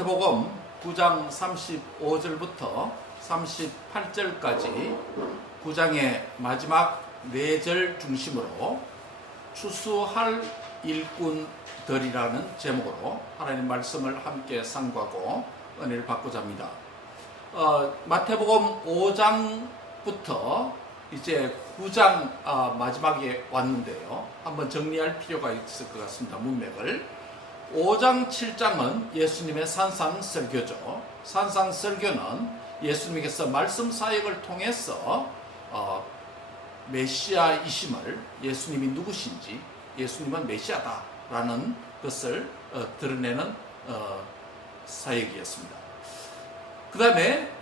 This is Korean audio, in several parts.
마태복음 9장 35절부터 38절까지 9장의 마지막 4절 중심으로 추수할 일꾼들이라는 제목으로 하나님 말씀을 함께 상고하고 은혜를 받고자 합니다. 마태복음 5장부터 이제 9장 마지막에 왔는데요. 한번 정리할 필요가 있을 것 같습니다. 문맥을. 5장 7장은 예수님의 산상설교죠. 산상설교는 예수님께서 말씀 사역을 통해서 메시아이심을, 예수님이 누구신지, 예수님은 메시아다라는 것을 드러내는 사역이었습니다. 그 다음에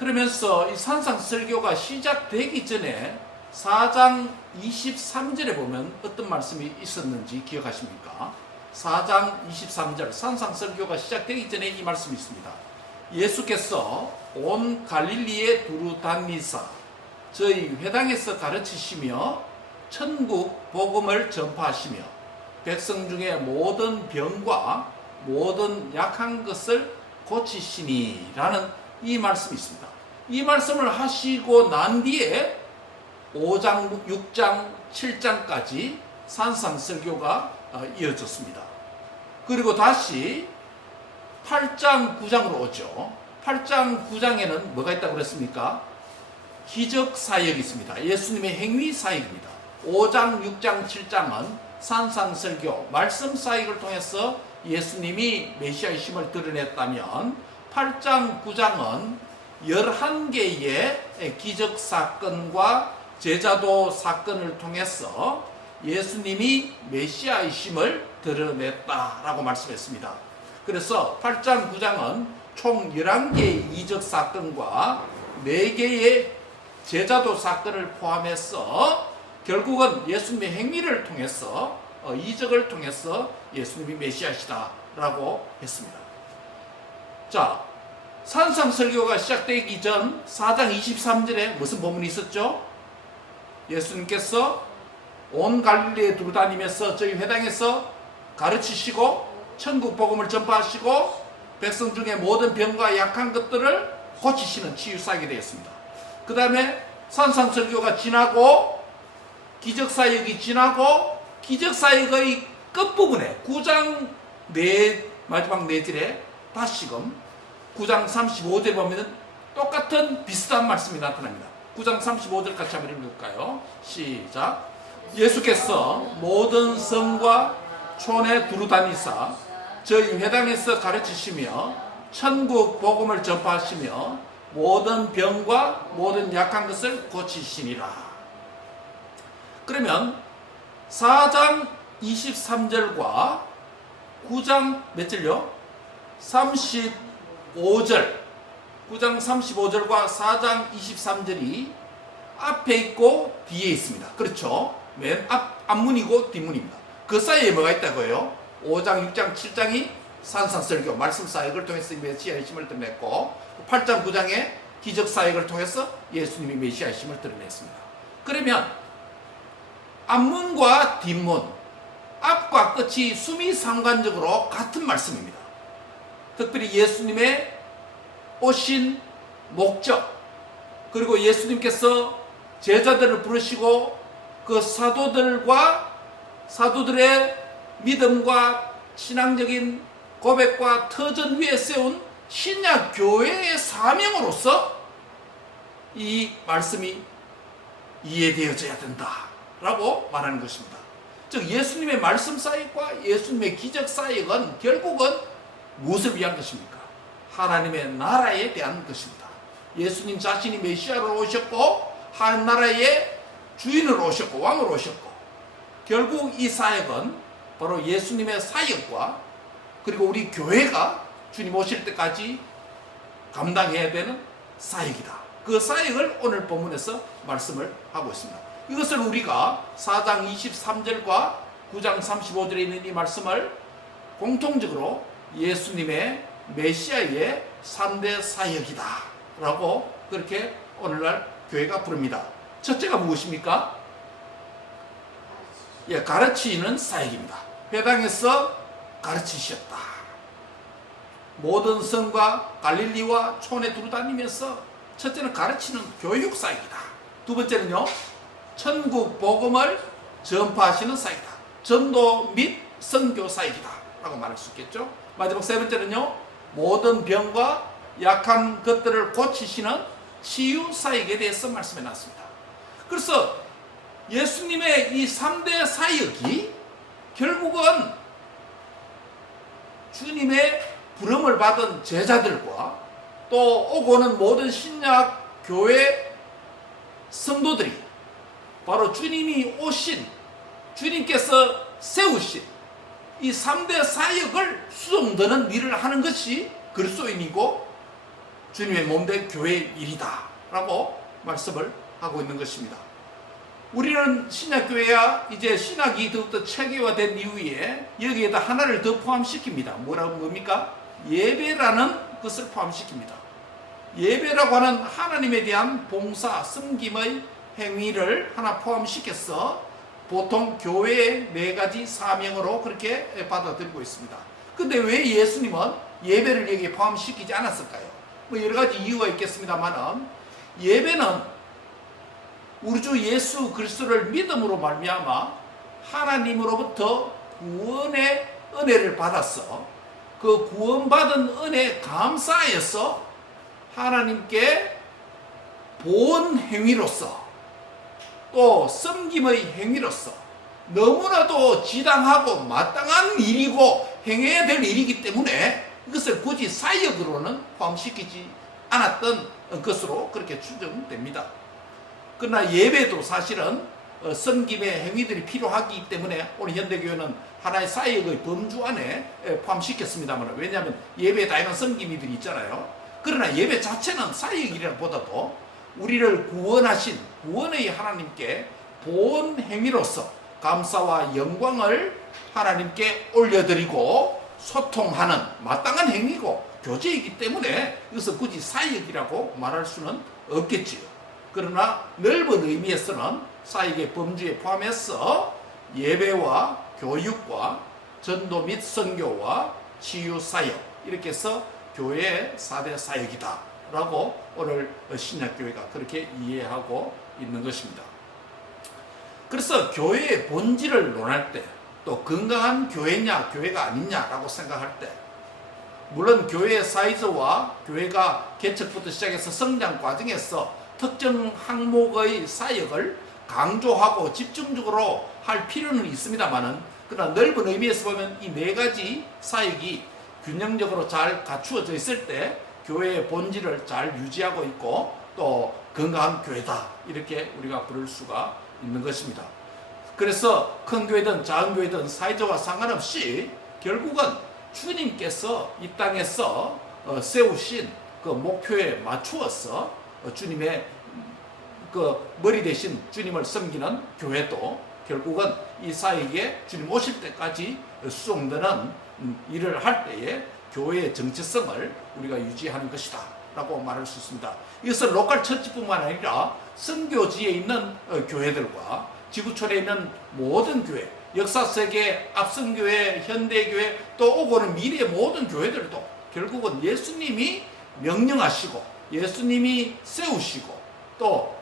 그러면서 이 산상설교가 시작되기 전에 4장 23절에 보면 어떤 말씀이 있었는지 기억하십니까? 4장 23절 산상설교가 시작되기 전에 이 말씀이 있습니다. 예수께서 온 갈릴리에 두루 다니사 저희 회당에서 가르치시며 천국 복음을 전파하시며 백성 중에 모든 병과 모든 약한 것을 고치시니 라는 이 말씀이 있습니다. 이 말씀을 하시고 난 뒤에 5장, 6장, 7장까지 산상설교가 이어졌습니다. 그리고 다시 8장, 9장으로 오죠. 8장, 9장에는 뭐가 있다고 그랬습니까? 기적 사역이 있습니다. 예수님의 행위 사역입니다. 5장, 6장, 7장은 산상설교, 말씀 사역을 통해서 예수님이 메시아이심을 드러냈다면 8장, 9장은 11개의 기적 사건과 제자도 사건을 통해서 예수님이 메시아이심을 드러냈다라고 말씀했습니다. 그래서 8장, 9장은 총 11개의 이적 사건과 4개의 제자도 사건을 포함해서 결국은 예수님의 행위를 통해서 이적을 통해서 예수님이 메시아시다라고 했습니다. 자, 산상설교가 시작되기 전 4장 23절에 무슨 본문이 있었죠? 예수님께서 온 갈릴리에 두루 다니면서 저희 회당에서 가르치시고 천국 복음을 전파하시고 백성 중에 모든 병과 약한 것들을 고치시는 치유사역이 되었습니다. 그 다음에 산상설교가 지나고 기적사역이 지나고 기적사역의 끝부분에 9장 마지막 4절에 다시금 9장 35절에 보면 똑같은 비슷한 말씀이 나타납니다. 9장 35절 같이 한번 읽어볼까요? 시작. 예수께서 모든 성과 촌에 두루 다니사 저희 회당에서 가르치시며 천국 복음을 전파하시며 모든 병과 모든 약한 것을 고치시니라. 그러면 4장 23절과 9장 몇 절요? 35절 9장 35절과 4장 23절이 앞에 있고 뒤에 있습니다. 그렇죠? 맨 앞문이고 뒷문입니다. 그 사이에 뭐가 있다고요? 5장, 6장, 7장이 산상설교, 말씀 사역을 통해서 메시아이심을 드러냈고 8장, 9장의 기적 사역을 통해서 예수님이 메시아이심을 드러냈습니다. 그러면 앞문과 뒷문, 앞과 끝이 수미상관적으로 같은 말씀입니다. 특별히 예수님의 오신 목적, 그리고 예수님께서 제자들을 부르시고 그 사도들의 믿음과 신앙적인 고백과 터전 위에 세운 신약 교회의 사명으로서 이 말씀이 이해되어져야 된다라고 말하는 것입니다. 즉 예수님의 말씀 사역과 예수님의 기적 사역은 결국은 무엇을 위한 것입니까? 하나님의 나라에 대한 것입니다. 예수님 자신이 메시아로 오셨고 한 나라의 주인으로 오셨고 왕으로 오셨고 결국 이 사역은 바로 예수님의 사역과 그리고 우리 교회가 주님 오실 때까지 감당해야 되는 사역이다. 그 사역을 오늘 본문에서 말씀을 하고 있습니다. 이것을 우리가 4장 23절과 9장 35절에 있는 이 말씀을 공통적으로 예수님의 메시아의 3대 사역이다 라고 그렇게 오늘날 교회가 부릅니다. 첫째가 무엇입니까? 가르치는 사역입니다. 회당에서 가르치셨다. 모든 성과 갈릴리와 촌에 두루 다니면서 첫째는 가르치는 교육 사역이다. 두 번째는요, 천국 복음을 전파하시는 사역이다. 전도 및 선교 사역이다 라고 말할 수 있겠죠. 마지막 세 번째는요, 모든 병과 약한 것들을 고치시는 치유 사역에 대해서 말씀해 놨습니다. 그래서 예수님의 이 3대 사역이 결국은 주님의 부름을 받은 제자들과 또 오고는 모든 신약 교회 성도들이 바로 주님이 오신, 주님께서 세우신 이 3대 사역을 수종드는 일을 하는 것이 그리스도인이고 주님의 몸된 교회의 일이다 라고 말씀을 하고 있는 것입니다. 우리는 신약교회야 이제 신학이 더욱더 체계화된 이후에 여기에다 하나를 더 포함시킵니다. 뭡니까? 예배라는 것을 포함시킵니다. 예배라고 하는 하나님에 대한 봉사, 섬김의 행위를 하나 포함시켜서 보통 교회의 4가지 사명으로 그렇게 받아들이고 있습니다. 근데 왜 예수님은 예배를 여기에 포함시키지 않았을까요? 뭐 여러 가지 이유가 있겠습니다만, 예배는 우리 주 예수 그리스도를 믿음으로 말미암아 하나님으로부터 구원의 은혜를 받았어. 그 구원받은 은혜에 감사해서 하나님께 본 행위로서 또 섬김의 행위로서 너무나도 지당하고 마땅한 일이고 행해야 될 일이기 때문에 이것을 굳이 사역으로는 포함시키지 않았던 것으로 그렇게 추정됩니다. 그러나 예배도 사실은 섬김의 행위들이 필요하기 때문에 오늘 현대교회는 하나의 사역의 범주 안에 포함시켰습니다만, 왜냐하면 예배에 다양한 섬김이들이 있잖아요. 그러나 예배 자체는 사역이라보다도 우리를 구원하신 구원의 하나님께 본 행위로서 감사와 영광을 하나님께 올려드리고 소통하는 마땅한 행위고 교제이기 때문에 이것을 굳이 사역이라고 말할 수는 없겠지요. 그러나 넓은 의미에서는 사역의 범주에 포함해서 예배와 교육과 전도 및 선교와 치유 사역, 이렇게 해서 교회의 4대 사역이다 라고 오늘 신약교회가 그렇게 이해하고 있는 것입니다. 그래서 교회의 본질을 논할 때, 또 건강한 교회냐 교회가 아니냐라고 생각할 때, 물론 교회의 사이즈와 교회가 개척부터 시작해서 성장 과정에서 특정 항목의 사역을 강조하고 집중적으로 할 필요는 있습니다만은, 그러나 넓은 의미에서 보면 이 4가지 사역이 균형적으로 잘 갖추어져 있을 때 교회의 본질을 잘 유지하고 있고 또 건강한 교회다, 이렇게 우리가 부를 수가 있는 것입니다. 그래서 큰 교회든 작은 교회든 사이즈와 상관없이 결국은 주님께서 이 땅에서 세우신 그 목표에 맞추어서 주님의 그 머리 대신 주님을 섬기는 교회도 결국은 이 사역에 주님 오실 때까지 수종되는 일을 할 때에 교회의 정체성을 우리가 유지하는 것이다 라고 말할 수 있습니다. 이것은 로컬 처치뿐만 아니라 선교지에 있는 교회들과 지구촌에 있는 모든 교회, 역사세계 앞선교회, 현대교회, 또 오고는 미래의 모든 교회들도 결국은 예수님이 명령하시고 예수님이 세우시고 또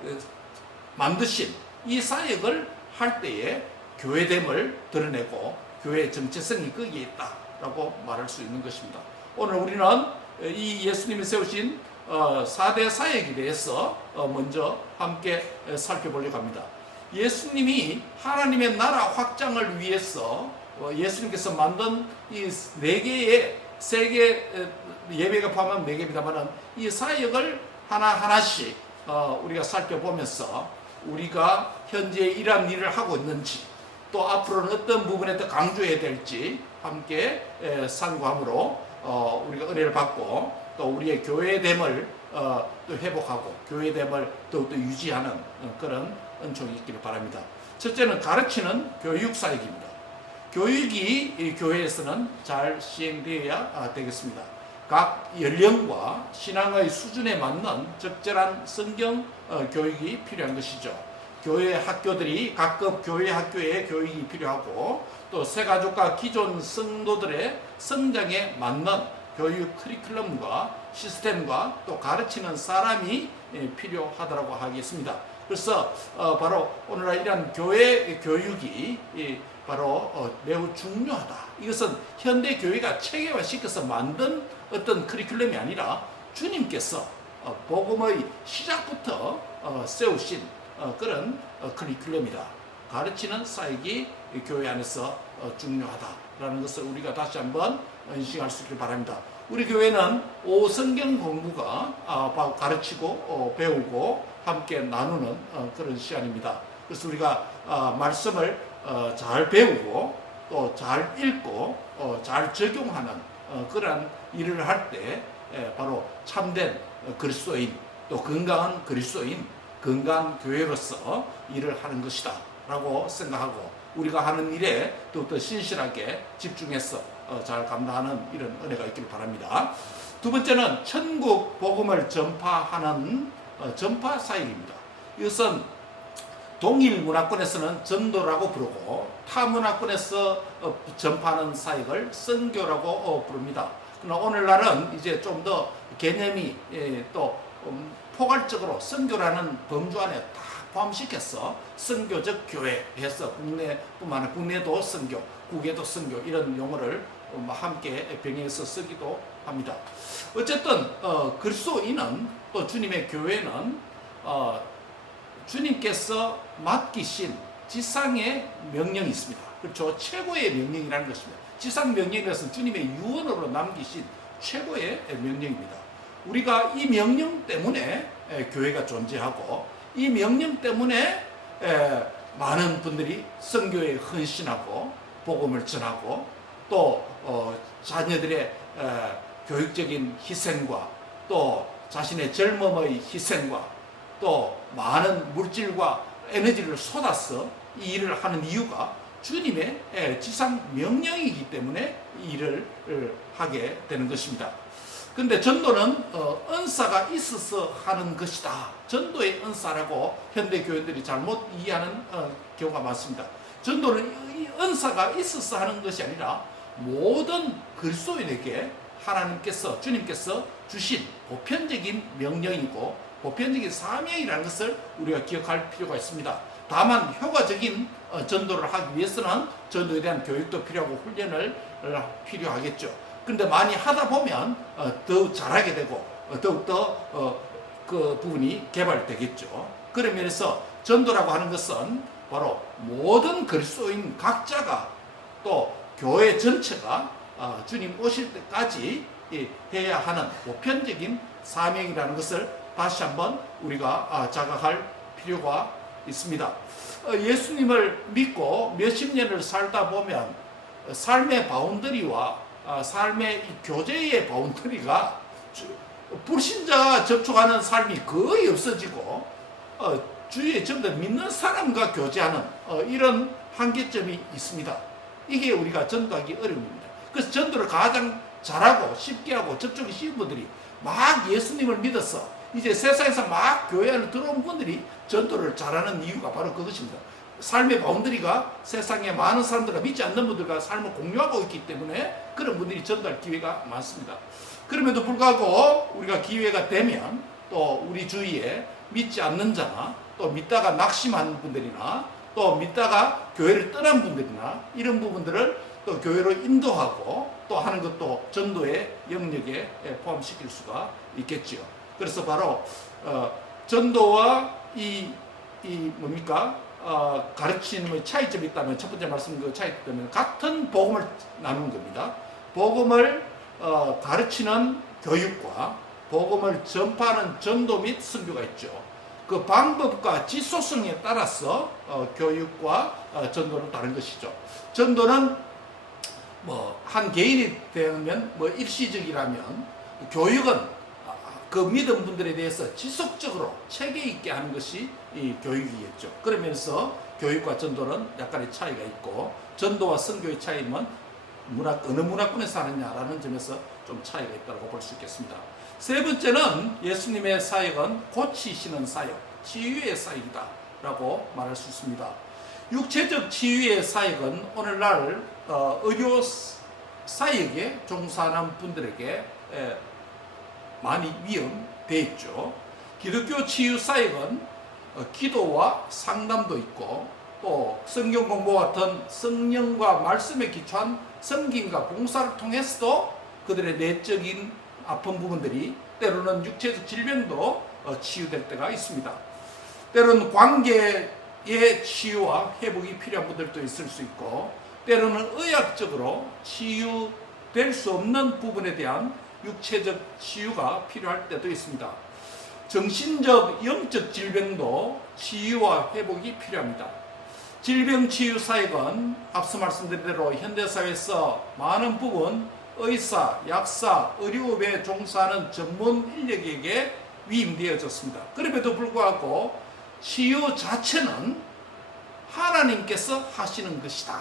만드신 이 사역을 할 때에 교회됨을 드러내고 교회의 정체성이 거기에 있다라고 말할 수 있는 것입니다. 오늘 우리는 이 예수님이 세우신 4대 사역에 대해서 먼저 함께 살펴보려고 합니다. 예수님이 하나님의 나라 확장을 위해서 예수님께서 만든 이 4개의 세계 예배가 포함한 4개입니다만, 이 사역을 하나하나씩 우리가 살펴보면서 우리가 현재 이러한 일을 하고 있는지, 또 앞으로는 어떤 부분에 더 강조해야 될지 함께 상고함으로 우리가 은혜를 받고 또 우리의 교회됨을 또 회복하고 교회됨을 더욱더 유지하는 그런 은총이 있기를 바랍니다. 첫째는 가르치는 교육 사역입니다. 교육이 이 교회에서는 잘 시행되어야 되겠습니다. 각 연령과 신앙의 수준에 맞는 적절한 성경 교육이 필요한 것이죠. 교회 학교들이 각급 교회 학교에 교육이 필요하고 또 새가족과 기존 성도들의 성장에 맞는 교육 커리큘럼과 시스템과 또 가르치는 사람이 필요하다고 하겠습니다. 그래서 바로 오늘날 이런 교회 교육이 바로 매우 중요하다. 이것은 현대 교회가 체계화시켜서 만든 어떤 커리큘럼이 아니라 주님께서 복음의 시작부터 세우신 그런 커리큘럼이다. 가르치는 사역이 교회 안에서 중요하다라는 것을 우리가 다시 한번 인식할 수 있길 바랍니다. 우리 교회는 성경 공부가 가르치고 배우고 함께 나누는 그런 시간입니다. 그래서 우리가 말씀을 잘 배우고 또 잘 읽고 잘 적용하는 그러한 일을 할 때 바로 참된 그리스도인 또 건강한 그리스도인 건강한 교회로서 일을 하는 것이다 라고 생각하고 우리가 하는 일에 더욱더 신실하게 집중해서 잘 감당하는 이런 은혜가 있기를 바랍니다. 두 번째는 천국 복음을 전파하는 전파 사역입니다. 이것은 동일 문화권에서는 전도라고 부르고 타 문화권에서 전파하는 사역을 선교라고 부릅니다. 그러나 오늘날은 이제 좀 더 개념이 또 포괄적으로 선교라는 범주 안에 다 포함시켜서 선교적 교회 해서 국내뿐만 아니라 국내도 선교, 국외도 선교 이런 용어를 함께 병행해서 쓰기도 합니다. 어쨌든 그리스도인은 또 주님의 교회는 주님께서 맡기신 지상의 명령이 있습니다. 그렇죠? 최고의 명령이라는 것입니다. 지상 명령이라서 주님의 유언으로 남기신 최고의 명령입니다. 우리가 이 명령 때문에 교회가 존재하고 이 명령 때문에 많은 분들이 선교에 헌신하고 복음을 전하고 또 자녀들의 교육적인 희생과 또 자신의 젊음의 희생과 또 많은 물질과 에너지를 쏟아서 이 일을 하는 이유가 주님의 지상 명령이기 때문에 이 일을 하게 되는 것입니다. 그런데 전도는 은사가 있어서 하는 것이다. 전도의 은사라고 현대 교인들이 잘못 이해하는 경우가 많습니다. 전도는 이 은사가 있어서 하는 것이 아니라 모든 그리스도인에게 하나님께서 주님께서 주신 보편적인 명령이고 보편적인 사명이라는 것을 우리가 기억할 필요가 있습니다. 다만 효과적인 전도를 하기 위해서는 전도에 대한 교육도 필요하고 훈련을 필요하겠죠. 그런데 많이 하다 보면 더욱 잘하게 되고 더욱더 그 부분이 개발되겠죠. 그런 면에서 전도라고 하는 것은 바로 모든 그리스도인 각자가 또 교회 전체가 주님 오실 때까지 해야 하는 보편적인 사명이라는 것을 다시 한번 우리가 자각할 필요가 있습니다. 예수님을 믿고 몇십 년을 살다 보면 삶의 바운더리와 삶의 교제의 바운더리가 불신자가 접촉하는 삶이 거의 없어지고 주위에 전부 다 믿는 사람과 교제하는 이런 한계점이 있습니다. 이게 우리가 전도하기 어려움입니다. 그래서 전도를 가장 잘하고 쉽게 하고 접촉이 쉬운 분들이 막 예수님을 믿어서 이제 세상에서 막 교회 안에 들어온 분들이 전도를 잘하는 이유가 바로 그것입니다. 삶의 바운더리가 세상에 많은 사람들과 믿지 않는 분들과 삶을 공유하고 있기 때문에 그런 분들이 전도할 기회가 많습니다. 그럼에도 불구하고 우리가 기회가 되면 또 우리 주위에 믿지 않는 자나 또 믿다가 낙심하는 분들이나 또 믿다가 교회를 떠난 분들이나 이런 부분들을 또 교회로 인도하고 또 하는 것도 전도의 영역에 포함시킬 수가 있겠지요. 그래서 바로 전도와 이 뭡니까? 가르침의 차이점이 있다면 첫 번째 말씀 그 차이점 때문에 같은 복음을 나누는 겁니다. 복음을 가르치는 교육과 복음을 전파하는 전도 및 선교가 있죠. 그 방법과 지속성에 따라서 교육과 전도는 다른 것이죠. 전도는 한 개인이 되면 일시적이라면 교육은 그 믿은 분들에 대해서 지속적으로 체계 있게 하는 것이 이 교육이겠죠. 그러면서 교육과 전도는 약간의 차이가 있고 전도와 선교의 차이는 어느 문화권에서 하느냐라는 점에서 좀 차이가 있다고 볼 수 있겠습니다. 세 번째는 예수님의 사역은 고치시는 사역, 치유의 사역이다 라고 말할 수 있습니다. 육체적 치유의 사역은 오늘날 의료 사역에 종사하는 분들에게 많이 위험되어 있죠. 기독교 치유 사역은 기도와 상담도 있고 또 성경 공부 같은 성령과 말씀에 기초한 섬김과 봉사를 통해서도 그들의 내적인 아픈 부분들이 때로는 육체적 질병도 치유될 때가 있습니다. 때로는 관계의 치유와 회복이 필요한 분들도 있을 수 있고 때로는 의학적으로 치유될 수 없는 부분에 대한 육체적 치유가 필요할 때도 있습니다. 정신적, 영적 질병도 치유와 회복이 필요합니다. 질병치유 사역은 앞서 말씀드린 대로 현대사회에서 많은 부분 의사, 약사, 의료업에 종사하는 전문 인력에게 위임되어졌습니다. 그럼에도 불구하고 치유 자체는 하나님께서 하시는 것이다.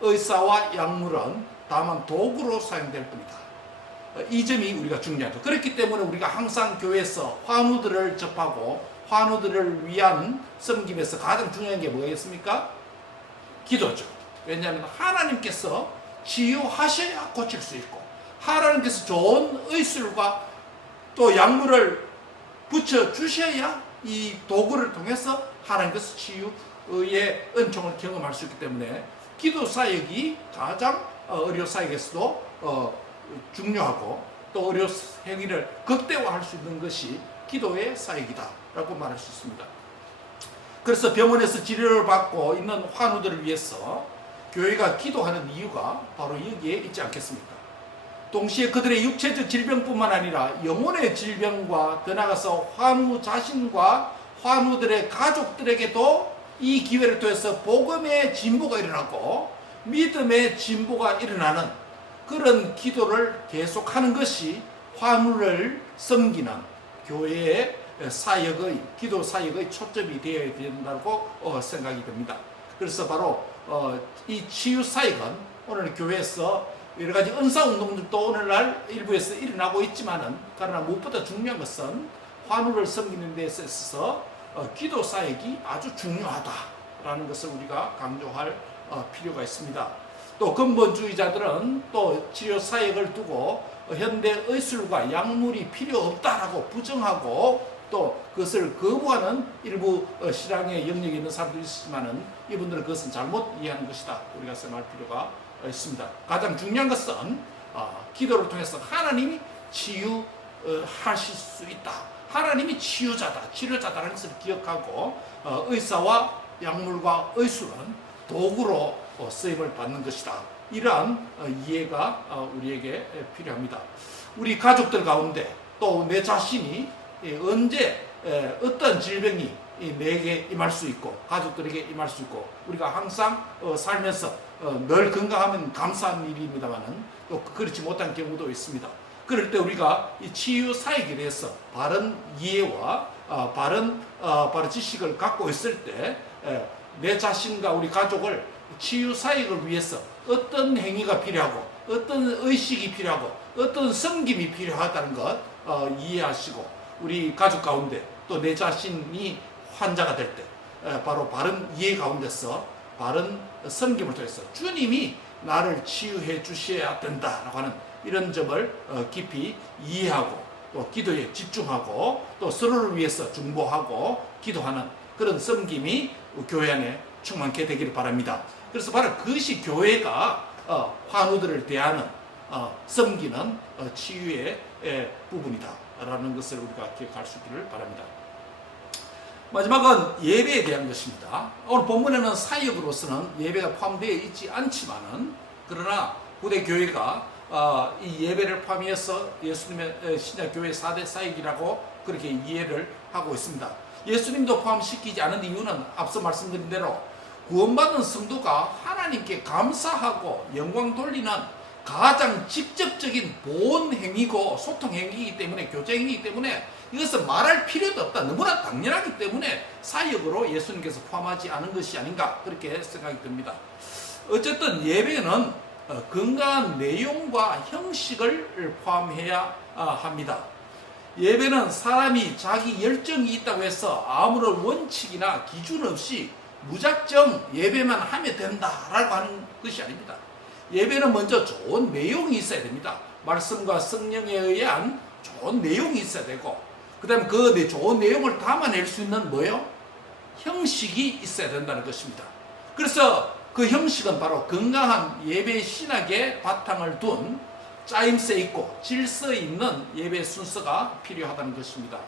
의사와 약물은 다만 도구로 사용될 뿐이다. 이 점이 우리가 중요하죠. 그렇기 때문에 우리가 항상 교회에서 환우들을 접하고 환우들을 위한 섬김에서 가장 중요한 게 뭐겠습니까? 기도죠. 왜냐하면 하나님께서 치유하셔야 고칠 수 있고 하나님께서 좋은 의술과 또 약물을 붙여주셔야 이 도구를 통해서 하나님께서 치유의 은총을 경험할 수 있기 때문에 기도 사역이 가장 의료 사역에서도 중요하고 또 의료 행위를 극대화할 수 있는 것이 기도의 사역이다 라고 말할 수 있습니다. 그래서 병원에서 치료를 받고 있는 환우들을 위해서 교회가 기도하는 이유가 바로 여기에 있지 않겠습니까? 동시에 그들의 육체적 질병뿐만 아니라 영혼의 질병과 더 나아가서 환우 자신과 환우들의 가족들에게도 이 기회를 통해서 복음의 진보가 일어나고 믿음의 진보가 일어나는 그런 기도를 계속하는 것이 환우를 섬기는 교회의 사역의 기도 사역의 초점이 되어야 된다고 생각이 됩니다. 그래서 바로 이 치유 사역은 오늘 교회에서 여러 가지 은사 운동들도 오늘날 일부에서 일어나고 있지만은 그러나 무엇보다 중요한 것은 환우를 섬기는 데 있어서 기도 사역이 아주 중요하다라는 것을 우리가 강조할 필요가 있습니다. 또 근본주의자들은 또 치료 사역을 두고 현대 의술과 약물이 필요 없다라고 부정하고 또 그것을 거부하는 일부 신앙의 영역에 있는 사람들이 있지만은 이분들은 그것은 잘못 이해하는 것이다. 우리가 생각할 필요가 있습니다. 가장 중요한 것은 기도를 통해서 하나님이 치유하실 수 있다. 하나님이 치유자다, 치료자다라는 것을 기억하고 의사와 약물과 의술은 도구로 쓰임을 받는 것이다. 이러한 이해가 우리에게 필요합니다. 우리 가족들 가운데 또 내 자신이 언제 어떤 질병이 내게 임할 수 있고 가족들에게 임할 수 있고 우리가 항상 살면서 늘 건강하면 감사한 일입니다만은 또 그렇지 못한 경우도 있습니다. 그럴 때 우리가 이 치유 사역에 대해서 바른 이해와 바른 지식을 갖고 있을 때 내 자신과 우리 가족을 치유 사역을 위해서 어떤 행위가 필요하고 어떤 의식이 필요하고 어떤 섬김이 필요하다는 것 이해하시고 우리 가족 가운데 또 내 자신이 환자가 될 때 바로 바른 이해 가운데서 바른 섬김을 통해서 주님이 나를 치유해 주셔야 된다라고 하는 이런 점을 깊이 이해하고 또 기도에 집중하고 또 서로를 위해서 중보하고 기도하는 그런 섬김이 교회 안에 충만케 되기를 바랍니다. 그래서 바로 그것이 교회가 환우들을 대하는 섬기는 치유의 부분이다라는 것을 우리가 기억할 수 있기를 바랍니다. 마지막은 예배에 대한 것입니다. 오늘 본문에는 사역으로서는 예배가 포함되어 있지 않지만은 그러나 후대 교회가 이 예배를 포함해서 예수님의 신약교회 4대 사역이라고 그렇게 이해를 하고 있습니다. 예수님도 포함시키지 않은 이유는 앞서 말씀드린 대로 구원받은 성도가 하나님께 감사하고 영광 돌리는 가장 직접적인 보온 행위고 소통 행위이기 때문에 교제 행위이기 때문에 이것은 말할 필요도 없다. 너무나 당연하기 때문에 사역으로 예수님께서 포함하지 않은 것이 아닌가 그렇게 생각이 듭니다. 어쨌든 예배는 건강한 내용과 형식을 포함해야 합니다. 예배는 사람이 자기 열정이 있다고 해서 아무런 원칙이나 기준 없이 무작정 예배만 하면 된다라고 하는 것이 아닙니다. 예배는 먼저 좋은 내용이 있어야 됩니다. 말씀과 성령에 의한 좋은 내용이 있어야 되고, 그 다음에 그 좋은 내용을 담아낼 수 있는 뭐요? 형식이 있어야 된다는 것입니다. 그래서 그 형식은 바로 건강한 예배 신학의 바탕을 둔 짜임새 있고 질서 있는 예배 순서가 필요하다는 것입니다.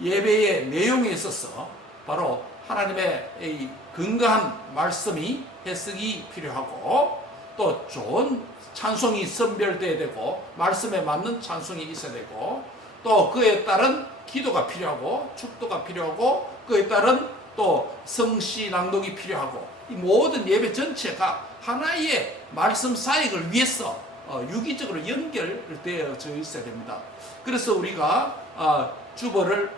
예배의 내용에 있어서 바로 하나님의 이 건강한 말씀이 해석이 필요하고, 또 좋은 찬송이 선별되어야 되고, 말씀에 맞는 찬송이 있어야 되고, 또 그에 따른 기도가 필요하고, 축도가 필요하고, 그에 따른 또 성시 낭독이 필요하고, 이 모든 예배 전체가 하나의 말씀 사역을 위해서 유기적으로 연결되어져 있어야 됩니다. 그래서 우리가 주보를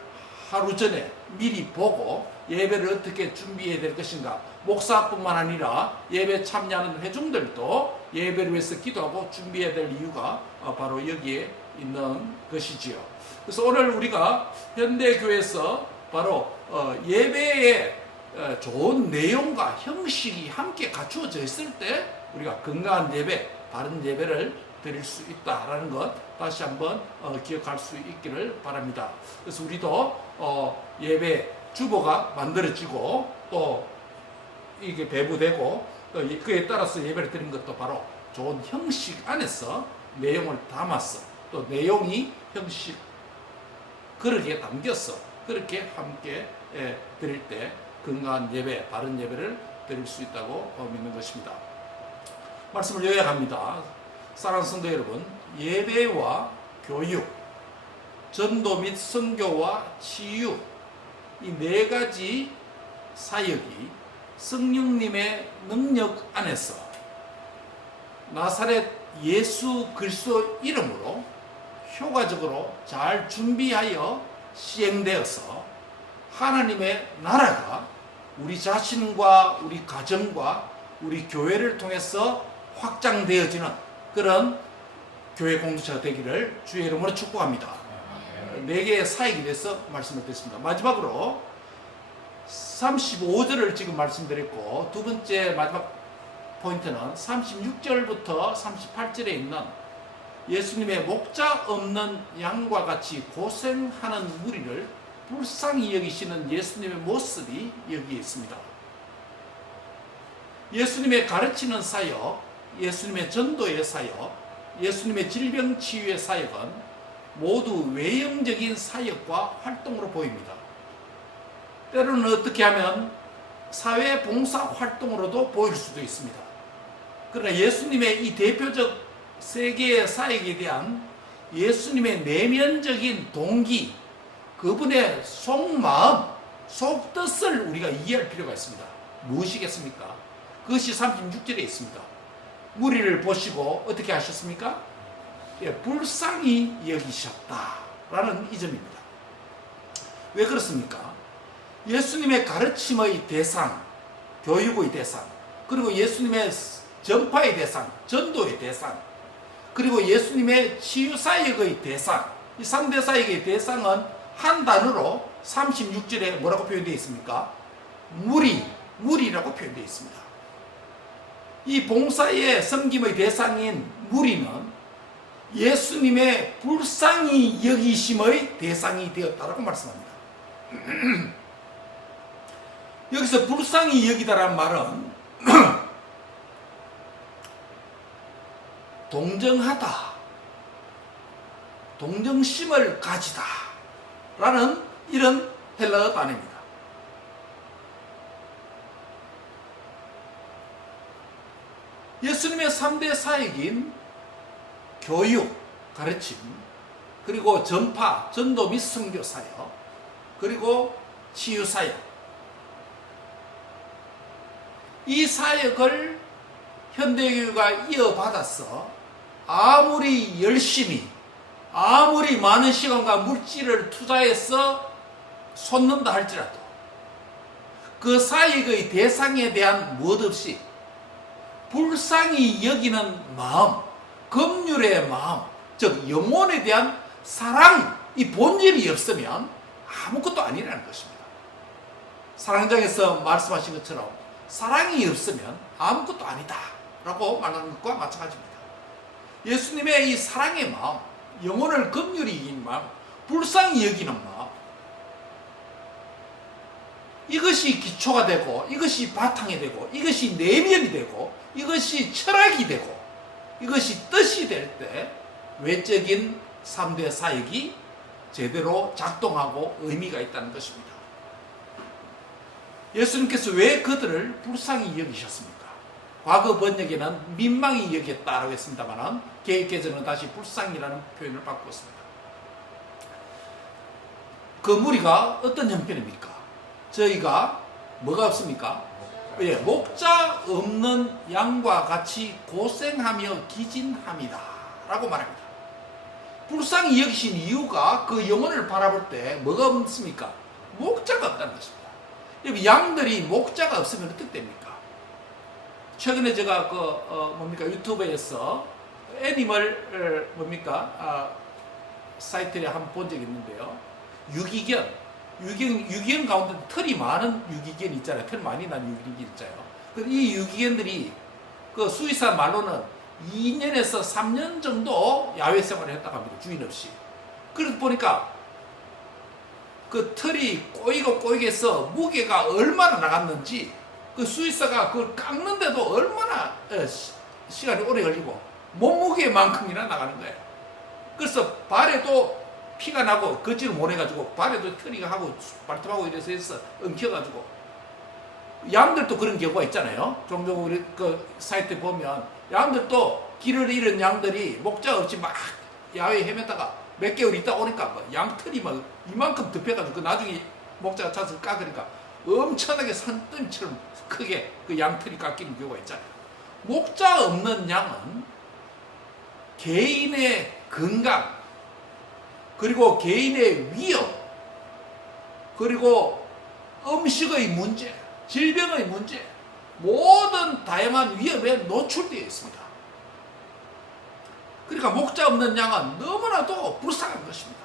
하루 전에 미리 보고 예배를 어떻게 준비해야 될 것인가, 목사뿐만 아니라 예배 참여하는 회중들도 예배를 위해서 기도하고 준비해야 될 이유가 바로 여기에 있는 것이지요. 그래서 오늘 우리가 현대교회에서 바로 예배의 좋은 내용과 형식이 함께 갖추어져 있을 때 우리가 건강한 예배, 바른 예배를 드릴 수 있다라는 것 다시 한번 기억할 수 있기를 바랍니다. 그래서 우리도 예배 주보가 만들어지고 또 이게 배부되고 또 그에 따라서 예배를 드리는 것도 바로 좋은 형식 안에서 내용을 담았어. 또 내용이 형식 그렇게 담겼어. 그렇게 함께 드릴 때 건강한 예배, 바른 예배를 드릴 수 있다고 믿는 것입니다. 말씀을 요약합니다. 사랑하는 성도 여러분, 예배와 교육, 전도 및 선교와 치유, 이 네 가지 사역이 성령님의 능력 안에서 나사렛 예수 그리스도 이름으로 효과적으로 잘 준비하여 시행되어서 하나님의 나라가 우리 자신과 우리 가정과 우리 교회를 통해서 확장되어지는 그런 교회 공동체가 되기를 주의 이름으로 축복합니다. 네 개의 사역에 대해서 말씀을 드렸습니다. 마지막으로 35절을 지금 말씀드렸고, 두 번째 마지막 포인트는 36절부터 38절에 있는 예수님의 목자 없는 양과 같이 고생하는 무리를 불쌍히 여기시는 예수님의 모습이 여기에 있습니다. 예수님의 가르치는 사역, 예수님의 전도의 사역, 예수님의 질병 치유의 사역은 모두 외형적인 사역과 활동으로 보입니다. 때로는 어떻게 하면 사회 봉사 활동으로도 보일 수도 있습니다. 그러나 예수님의 이 대표적 세 개의 사역에 대한 예수님의 내면적인 동기, 그분의 속마음, 속뜻을 우리가 이해할 필요가 있습니다. 무엇이겠습니까? 그것이 36절에 있습니다. 무리를 보시고 어떻게 하셨습니까? 예, 불쌍히 여기셨다라는 이 점입니다. 왜 그렇습니까? 예수님의 가르침의 대상, 교육의 대상, 그리고 예수님의 전파의 대상, 전도의 대상, 그리고 예수님의 치유사역의 대상, 이 3대 사역의 대상은 한 단어로 36절에 뭐라고 표현되어 있습니까? 무리라고 표현되어 있습니다. 이 봉사의 섬김의 대상인 무리는 예수님의 불쌍히 여기심의 대상이 되었다라고 말씀합니다. 여기서 불쌍히 여기다라는 말은 동정하다, 동정심을 가지다 라는 이런 헬라어 단어입니다. 예수님의 3대 사역인 교육, 가르침, 그리고 전파, 전도 및 선교 사역, 그리고 치유 사역, 이 사역을 현대교회가 이어받아서 아무리 열심히, 아무리 많은 시간과 물질을 투자해서 솟는다 할지라도 그 사역의 대상에 대한 무엇 없이 불쌍히 여기는 마음, 긍휼의 마음, 즉 영혼에 대한 사랑, 이 본질이 없으면 아무것도 아니라는 것입니다. 사랑장에서 말씀하신 것처럼 사랑이 없으면 아무것도 아니다 라고 말하는 것과 마찬가지입니다. 예수님의 이 사랑의 마음, 영혼을 긍휼히 여기는 마음, 불쌍히 여기는 마음, 이것이 기초가 되고, 이것이 바탕이 되고, 이것이 내면이 되고, 이것이 철학이 되고, 이것이 뜻이 될 때 외적인 3대 사역이 제대로 작동하고 의미가 있다는 것입니다. 예수님께서 왜 그들을 불쌍히 여기셨습니까? 과거 번역에는 민망히 여겼다라고 했습니다만 개혁개정은 다시 불쌍이라는 표현을 바꾸었습니다. 그 무리가 어떤 형편입니까? 저희가 뭐가 없습니까? 예, 목자 없는 양과 같이 고생하며 기진합니다 라고 말합니다. 불쌍히 여기신 이유가 그 영혼을 바라볼 때 뭐가 없습니까? 목자가 없다는 것입니다. 양들이 목자가 없으면 어떻게 됩니까? 최근에 제가 유튜브에서 애니멀 사이트를 한번 본 적이 있는데요. 유기견 가운데 털이 많은 유기견 있잖아요. 털 많이 난 유기견 있잖아요. 이 유기견들이 그 수의사 말로는 2년에서 3년 정도 야외 생활을 했다고 합니다. 주인 없이. 그러다 보니까 그 털이 꼬이고 무게가 얼마나 나갔는지 그 수의사가 그걸 깎는데도 얼마나 시간이 오래 걸리고 몸무게만큼이나 나가는 거예요. 그래서 발에도 피가 나고 걷지를 못해가지고 발에도 털이 하고 발톱하고 이래서 해서 엉켜가지고 양들도 그런 경우가 있잖아요. 종종 우리 그 사이트 보면 양들도 길을 잃은 양들이 목자 없이 막 야외에 헤매다가 몇 개월 있다 오니까 양털이 막 이만큼 덮여가지고 나중에 목자가 찾아서 깎으니까 엄청나게 산더미처럼 크게 그 양털이 깎이는 경우가 있잖아요. 목자 없는 양은 개인의 건강, 그리고 개인의 위험, 그리고 음식의 문제, 질병의 문제, 모든 다양한 위험에 노출되어 있습니다. 그러니까 목자 없는 양은 너무나도 불쌍한 것입니다.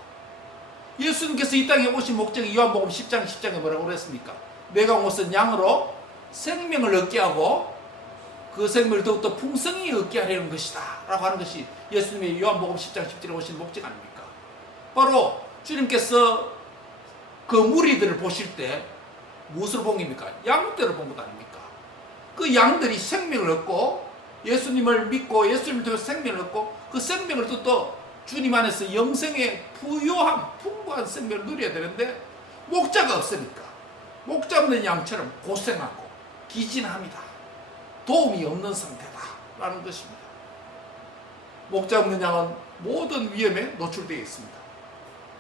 예수님께서 이 땅에 오신 목적이 요한복음 10장 10장에 뭐라고 그랬습니까? 내가 온 것은 양으로 생명을 얻게 하고 그 생명을 더욱더 풍성히 얻게 하려는 것이다 라고 하는 것이 예수님의 요한복음 10장 10절에 오신 목적 아닙니까? 바로 주님께서 그 무리들을 보실 때 무엇을 본 겁니까? 양떼를 본 것 아닙니까? 그 양들이 생명을 얻고 예수님을 믿고 예수님을 통해서 생명을 얻고 그 생명을 또 주님 안에서 영생의 부요함, 풍부한 생명을 누려야 되는데 목자가 없으니까 목자 없는 양처럼 고생하고 기진합니다. 도움이 없는 상태다라는 것입니다. 목자 없는 양은 모든 위험에 노출되어 있습니다.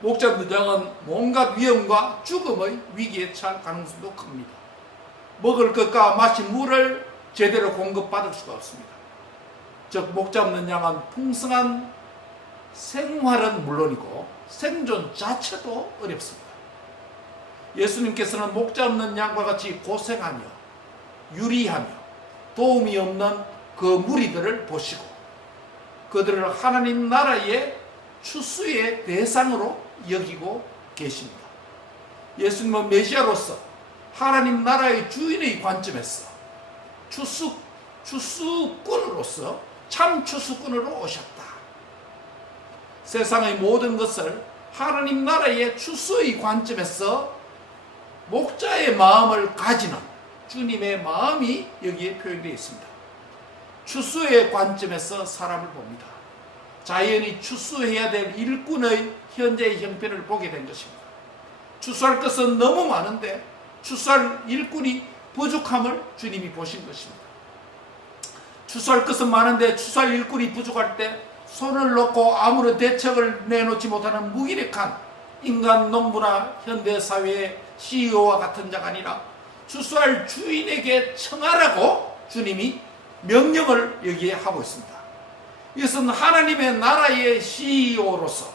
목자 없는 양은 온갖 위험과 죽음의 위기에 처할 가능성도 큽니다. 먹을 것과 마실 물을 제대로 공급받을 수가 없습니다. 즉 목자 없는 양은 풍성한 생활은 물론이고 생존 자체도 어렵습니다. 예수님께서는 목자 없는 양과 같이 고생하며 유리하며 도움이 없는 그 무리들을 보시고 그들을 하나님 나라의 추수의 대상으로 여기고 계십니다. 예수님은 메시아로서 하나님 나라의 주인의 관점에서 추수꾼으로서 참 추수꾼으로 오셨다. 세상의 모든 것을 하나님 나라의 추수의 관점에서 목자의 마음을 가지는 주님의 마음이 여기에 표현되어 있습니다. 추수의 관점에서 사람을 봅니다. 자연이 추수해야 될 일꾼의 현재의 형편을 보게 된 것입니다. 추수할 것은 너무 많은데 추수할 일꾼이 부족함을 주님이 보신 것입니다. 추수할 것은 많은데 추수할 일꾼이 부족할 때 손을 놓고 아무런 대책을 내놓지 못하는 무기력한 인간 농부나 현대사회의 CEO와 같은 자가 아니라 추수할 주인에게 청하라고 주님이 명령을 여기에 하고 있습니다. 이것은 하나님의 나라의 CEO로서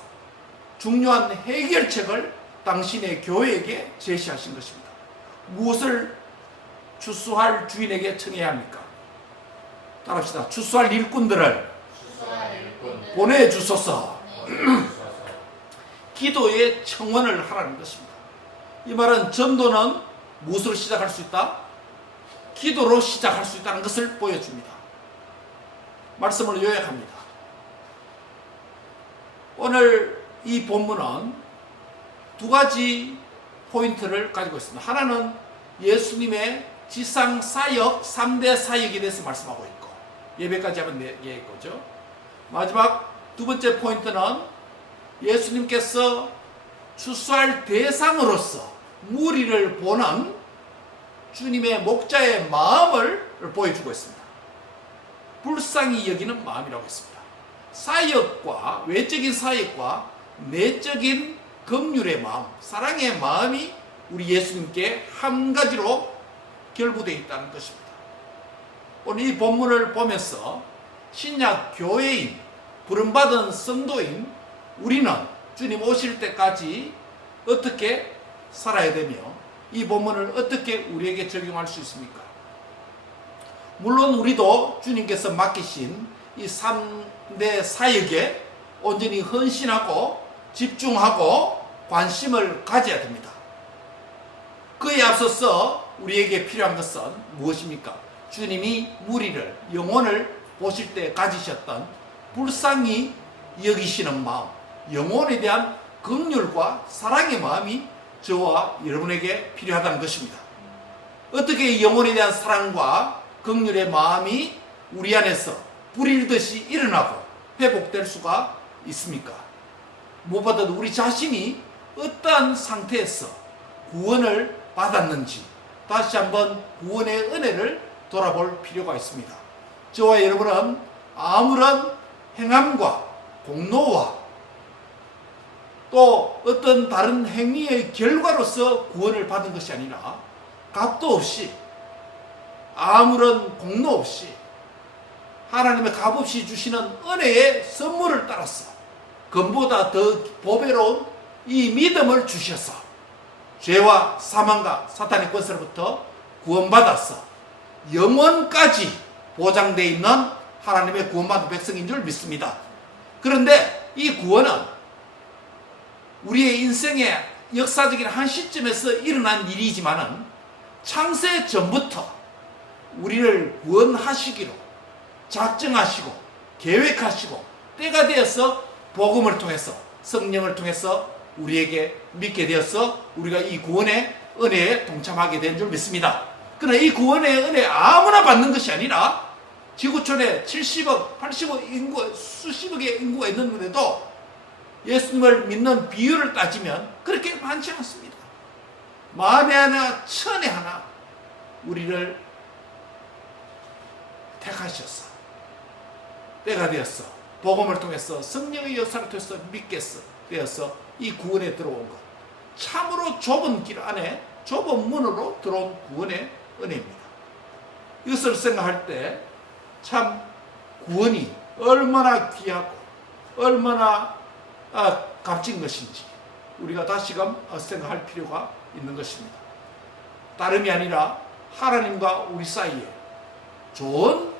중요한 해결책을 당신의 교회에게 제시하신 것입니다. 무엇을 추수할 주인에게 청해야 합니까? 따라합시다. 추수할 일꾼들을 보내주소서. 기도의 청원을 하라는 것입니다. 이 말은 전도는 무엇으로 시작할 수 있다? 기도로 시작할 수 있다는 것을 보여줍니다. 말씀을 요약합니다. 오늘 이 본문은 두 가지 포인트를 가지고 있습니다. 하나는 예수님의 지상 사역, 3대 사역에 대해서 말씀하고 있고, 예배까지 하면 얘기했죠. 마지막 두 번째 포인트는 예수님께서 추수할 대상으로서 무리를 보는 주님의 목자의 마음을 보여주고 있습니다. 불쌍히 여기는 마음이라고 했습니다. 사역과, 외적인 사역과 내적인 긍휼의 마음, 사랑의 마음이 우리 예수님께 한 가지로 결부되어 있다는 것입니다. 오늘 이 본문을 보면서 신약 교회인, 부름받은 성도인 우리는 주님 오실 때까지 어떻게 살아야 되며 이 본문을 어떻게 우리에게 적용할 수 있습니까? 물론 우리도 주님께서 맡기신 이 3대 사역에 온전히 헌신하고 집중하고 관심을 가져야 됩니다. 그에 앞서서 우리에게 필요한 것은 무엇입니까? 주님이 무리를, 영혼을 보실 때 가지셨던 불쌍히 여기시는 마음, 영혼에 대한 긍휼과 사랑의 마음이 저와 여러분에게 필요하다는 것입니다. 어떻게 이 영혼에 대한 사랑과 긍휼의 마음이 우리 안에서 불일듯이 일어나고 회복될 수가 있습니까? 무엇보다도 우리 자신이 어떠한 상태에서 구원을 받았는지 다시 한번 구원의 은혜를 돌아볼 필요가 있습니다. 저와 여러분은 아무런 행함과 공로와 또 어떤 다른 행위의 결과로서 구원을 받은 것이 아니라 값도 없이 아무런 공로 없이 하나님의 값없이 주시는 은혜의 선물을 따라서 금보다 더 보배로운 이 믿음을 주셔서 죄와 사망과 사탄의 권세로부터 구원받아서 영원까지 보장되어 있는 하나님의 구원받은 백성인 줄 믿습니다. 그런데 이 구원은 우리의 인생의 역사적인 한 시점에서 일어난 일이지만은 창세 전부터 우리를 구원하시기로 작정하시고 계획하시고 때가 되어서 복음을 통해서 성령을 통해서 우리에게 믿게 되어서 우리가 이 구원의 은혜에 동참하게 된 줄 믿습니다. 그러나 이 구원의 은혜 아무나 받는 것이 아니라 지구촌에 70억, 80억 인구, 수십억의 인구가 있는데도 예수님을 믿는 비율을 따지면 그렇게 많지 않습니다. 만에 하나, 천에 하나 우리를 택하셔서 때가 되었어. 복음을 통해서 성령의 역사를 통해서 믿게 되어서 이 구원에 들어온 것. 참으로 좁은 길 안에 좁은 문으로 들어온 구원의 은혜입니다. 이것을 생각할 때 참 구원이 얼마나 귀하고 얼마나 값진 것인지 우리가 다시금 생각할 필요가 있는 것입니다. 다름이 아니라 하나님과 우리 사이에 좋은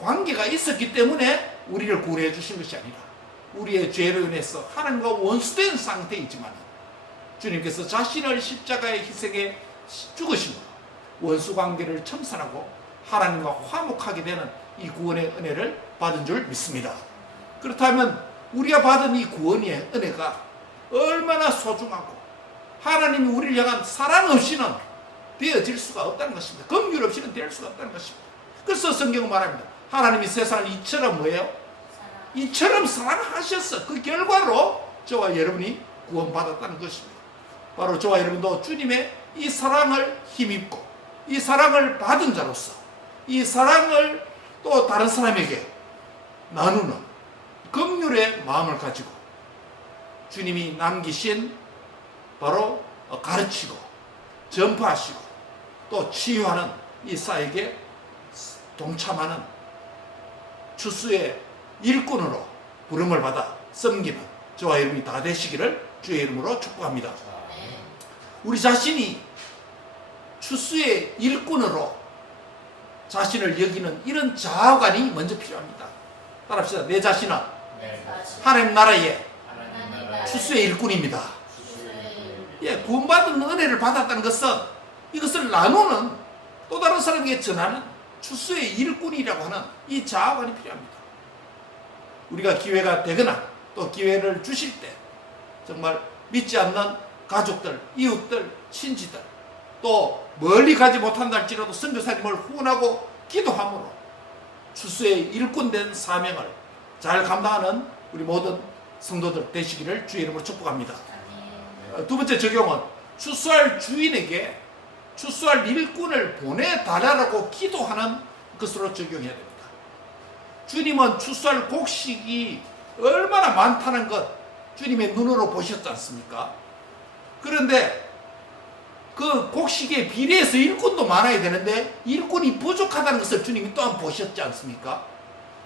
관계가 있었기 때문에 우리를 구원해 주신 것이 아니라 우리의 죄로 인해서 하나님과 원수된 상태이지만 주님께서 자신을 십자가의 희생에 죽으심으로 원수 관계를 청산하고 하나님과 화목하게 되는 이 구원의 은혜를 받은 줄 믿습니다. 그렇다면 우리가 받은 이 구원의 은혜가 얼마나 소중하고 하나님이 우리를 향한 사랑 없이는 되어질 수가 없다는 것입니다. 긍휼 없이는 될 수가 없다는 것입니다. 그래서 성경은 말합니다. 하나님이 세상을 이처럼 뭐예요? 이처럼 사랑하셨어. 그 결과로 저와 여러분이 구원받았다는 것입니다. 바로 저와 여러분도 주님의 이 사랑을 힘입고 이 사랑을 받은 자로서 이 사랑을 또 다른 사람에게 나누는 긍휼의 마음을 가지고 주님이 남기신 바로 가르치고 전파하시고 또 치유하는 이 사역에 동참하는 추수의 일꾼으로 부름을 받아 섬기는 저와 여러분이 다 되시기를 주의 이름으로 축복합니다. 우리 자신이 추수의 일꾼으로 자신을 여기는 이런 자아관이 먼저 필요합니다. 따라합시다. 내 자신은 하나님 나라의 추수의 일꾼입니다. 예, 구원받은 은혜를 받았다는 것은 이것을 나누는 또 다른 사람에게 전하는 추수의 일꾼이라고 하는 이 자아관이 필요합니다. 우리가 기회가 되거나 또 기회를 주실 때 정말 믿지 않는 가족들, 이웃들, 친지들 또 멀리 가지 못한다 할지라도 선교사님을 후원하고 기도함으로 추수의 일꾼된 사명을 잘 감당하는 우리 모든 성도들 되시기를 주의 이름으로 축복합니다. 두 번째 적용은 추수할 주인에게 추수할 일꾼을 보내달라고 기도하는 것으로 적용해야 됩니다. 주님은 추수할 곡식이 얼마나 많다는 것 주님의 눈으로 보셨지 않습니까? 그런데 그 곡식에 비례해서 일꾼도 많아야 되는데 일꾼이 부족하다는 것을 주님이 또한 보셨지 않습니까?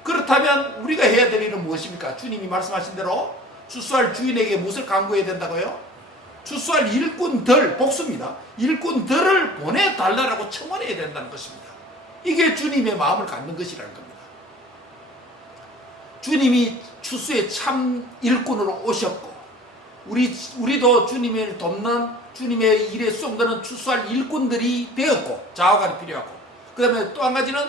그렇다면 우리가 해야 될 일은 무엇입니까? 주님이 말씀하신 대로 추수할 주인에게 무엇을 강구해야 된다고요? 추수할 일꾼들, 복수입니다. 일꾼들을 보내달라고 청원해야 된다는 것입니다. 이게 주님의 마음을 갖는 것이라는 겁니다. 주님이 추수의 참 일꾼으로 오셨고 우리도 주님을 돕는 주님의 일에 수용되는 추수할 일꾼들이 되었고 자화관이 필요하고 그 다음에 또 한 가지는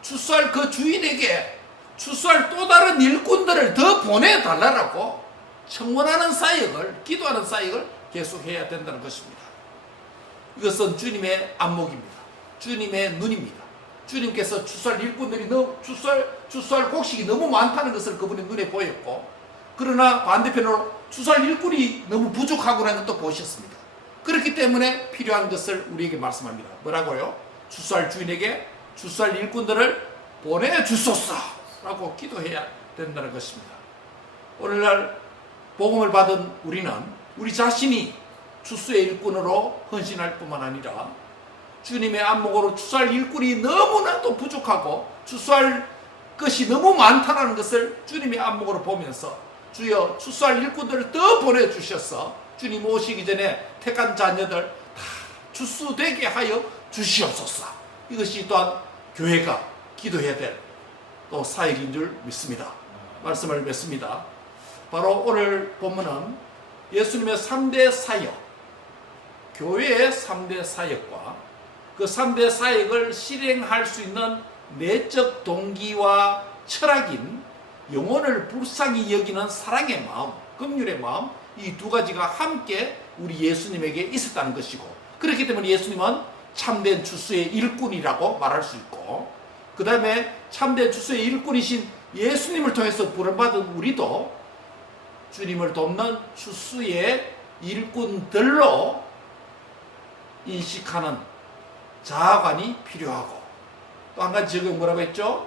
추수할 그 주인에게 추수할 또 다른 일꾼들을 더 보내달라고 청원하는 사역을 기도하는 사역을 계속해야 된다는 것입니다. 이것은 주님의 안목입니다. 주님의 눈입니다. 주님께서 추수할 일꾼들이 추수할 곡식이 너무 많다는 것을 그분의 눈에 보였고 그러나 반대편으로 추수할 일꾼이 너무 부족하구나 것도 보셨습니다. 그렇기 때문에 필요한 것을 우리에게 말씀합니다. 뭐라고요? 추수할 주인에게 추수할 일꾼들을 보내주소서 라고 기도해야 된다는 것입니다. 오늘날 복음을 받은 우리는 우리 자신이 추수의 일꾼으로 헌신할 뿐만 아니라 주님의 안목으로 추수할 일꾼이 너무나도 부족하고 추수할 것이 너무 많다는 것을 주님의 안목으로 보면서 주여 추수할 일꾼들을 더 보내주셔서 주님 오시기 전에 택한 자녀들 다 추수되게 하여 주시옵소서. 이것이 또한 교회가 기도해야 될 또 사역인 줄 믿습니다. 말씀을 맺습니다. 바로 오늘 본문은 예수님의 3대 사역, 교회의 3대 사역과 그 3대 사역을 실행할 수 있는 내적 동기와 철학인 영혼을 불쌍히 여기는 사랑의 마음, 긍휼의 마음, 이 두 가지가 함께 우리 예수님에게 있었다는 것이고 그렇기 때문에 예수님은 참된 추수의 일꾼이라고 말할 수 있고 그 다음에 참된 추수의 일꾼이신 예수님을 통해서 부름받은 우리도 주님을 돕는 추수의 일꾼들로 인식하는 자아관이 필요하고 또 한 가지 적용 뭐라고 했죠?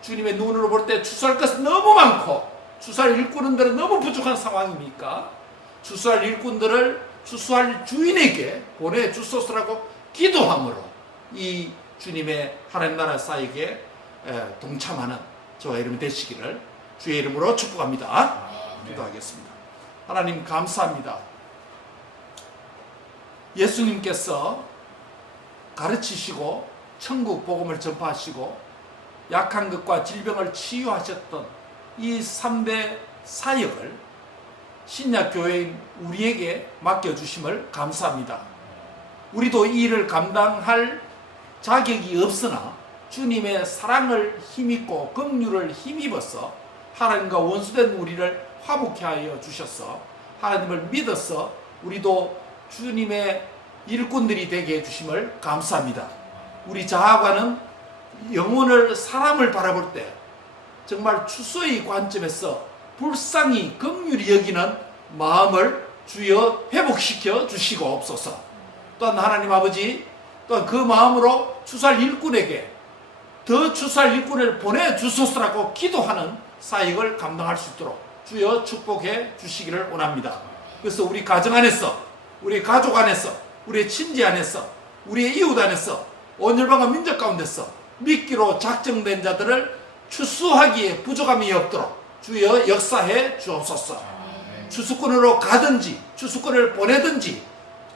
주님의 눈으로 볼 때 추수할 것은 너무 많고 추수할 일꾼들은 너무 부족한 상황이니까 추수할 일꾼들을 추수할 주인에게 보내주소서라고 기도함으로 이 주님의 하나님 나라 사역에 동참하는 저와 여러분 되시기를 주의 이름으로 축복합니다. 기도하겠습니다. 하나님 감사합니다. 예수님께서 가르치시고 천국 복음을 전파하시고 약한 것과 질병을 치유하셨던 이 3대 사역을 신약 교회인 우리에게 맡겨주심을 감사합니다. 우리도 이 일을 감당할 자격이 없으나 주님의 사랑을 힘입고 긍휼을 힘입어서 하나님과 원수된 우리를 화목케 하여 주셔서 하나님을 믿어서 우리도 주님의 일꾼들이 되게 해주심을 감사합니다. 우리 자아관은 영혼을 사람을 바라볼 때 정말 추수의 관점에서 불쌍히 긍휼히 여기는 마음을 주여 회복시켜 주시고 없소서. 또한 하나님 아버지 또한 그 마음으로 추수할 일꾼에게 더 추수할 일꾼을 보내주소서라고 기도하는 사역을 감당할 수 있도록 주여 축복해 주시기를 원합니다. 그래서 우리 가정 안에서 우리 가족 안에서 우리의 친지 안에서 우리의 이웃 안에서 온 열방과 민족 가운데서 믿기로 작정된 자들을 추수하기에 부족함이 없도록 주여 역사해 주옵소서. 추수꾼으로 가든지 추수꾼을 보내든지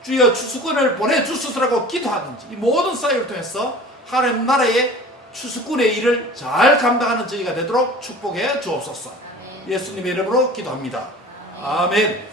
주여 추수꾼을 보내주소서라고 기도하든지 이 모든 사역을 통해서 하나님 나라의 추수꾼의 일을 잘 감당하는 저희가 되도록 축복해 주옵소서. 예수님의 이름으로 기도합니다. 아멘.